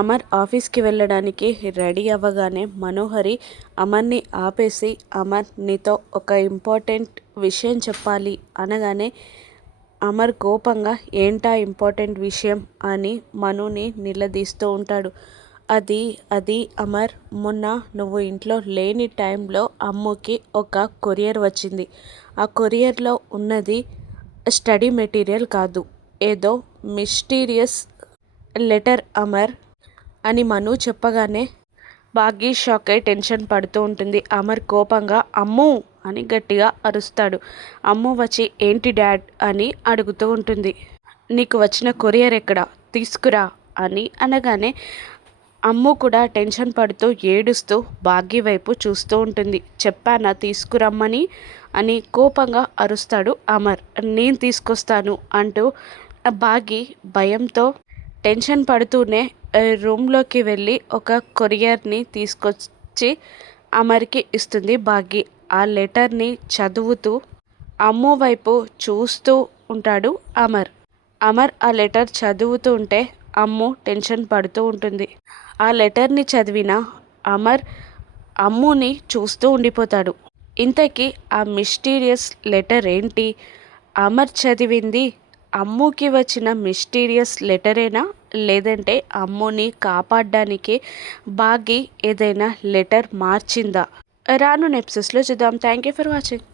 అమర్ ఆఫీస్కి వెళ్ళడానికి రెడీ అవ్వగానే మనోహరి అమర్ని ఆపేసి, అమర్ నీతో ఒక ఇంపార్టెంట్ విషయం చెప్పాలి అనగానే అమర్ కోపంగా ఏంటా ఇంపార్టెంట్ విషయం అని మనుని నిలదీస్తూ ఉంటాడు. అది అమర్, మొన్న నువ్వు ఇంట్లో లేని టైంలో అమ్ముకి ఒక కొరియర్ వచ్చింది. ఆ కొరియర్లో ఉన్నది స్టడీ మెటీరియల్ కాదు, ఏదో మిస్టీరియస్ లెటర్ అమర్ అని మను చెప్పగానే భాగ్య షాక్ అయి టెన్షన్ పడుతూ ఉంటుంది. అమర్ కోపంగా అమ్ము అని గట్టిగా అరుస్తాడు. అమ్ము వచ్చి ఏంటి డాడ్ అని అడుగుతూ ఉంటుంది. నీకు వచ్చిన కొరియర్ ఎక్కడా, తీసుకురా అని అనగానే అమ్ము కూడా టెన్షన్ పడుతూ ఏడుస్తూ భాగ్య వైపు చూస్తూ ఉంటుంది. చెప్పానా తీసుకురమ్మని అని కోపంగా అరుస్తాడు అమర్. నేను తీసుకొస్తాను అంటూ భాగ్య భయంతో టెన్షన్ పడుతూనే రూమ్లోకి వెళ్ళి ఒక కొరియర్ని తీసుకొచ్చి అమర్కి ఇస్తుంది భాగ్య. ఆ లెటర్ని చదువుతూ అమ్ము వైపు చూస్తూ ఉంటాడు అమర్. అమర్ ఆ లెటర్ చదువుతూ ఉంటే అమ్ము టెన్షన్ పడుతూ ఉంటుంది. ఆ లెటర్ని చదివిన అమర్ అమ్ముని చూస్తూ ఉండిపోతాడు. ఇంతకీ ఆ మిస్టీరియస్ లెటర్ ఏంటి? అమర్ చదివింది అమ్ముకి వచ్చిన మిస్టీరియస్ లెటరేనా, లేదంటే అమ్ముని కాపాడడానికి భాగ్య ఏదైనా లెటర్ మార్చిందా? రానున్న ఎపిసోడ్స్లో చూద్దాం. Thank you for watching.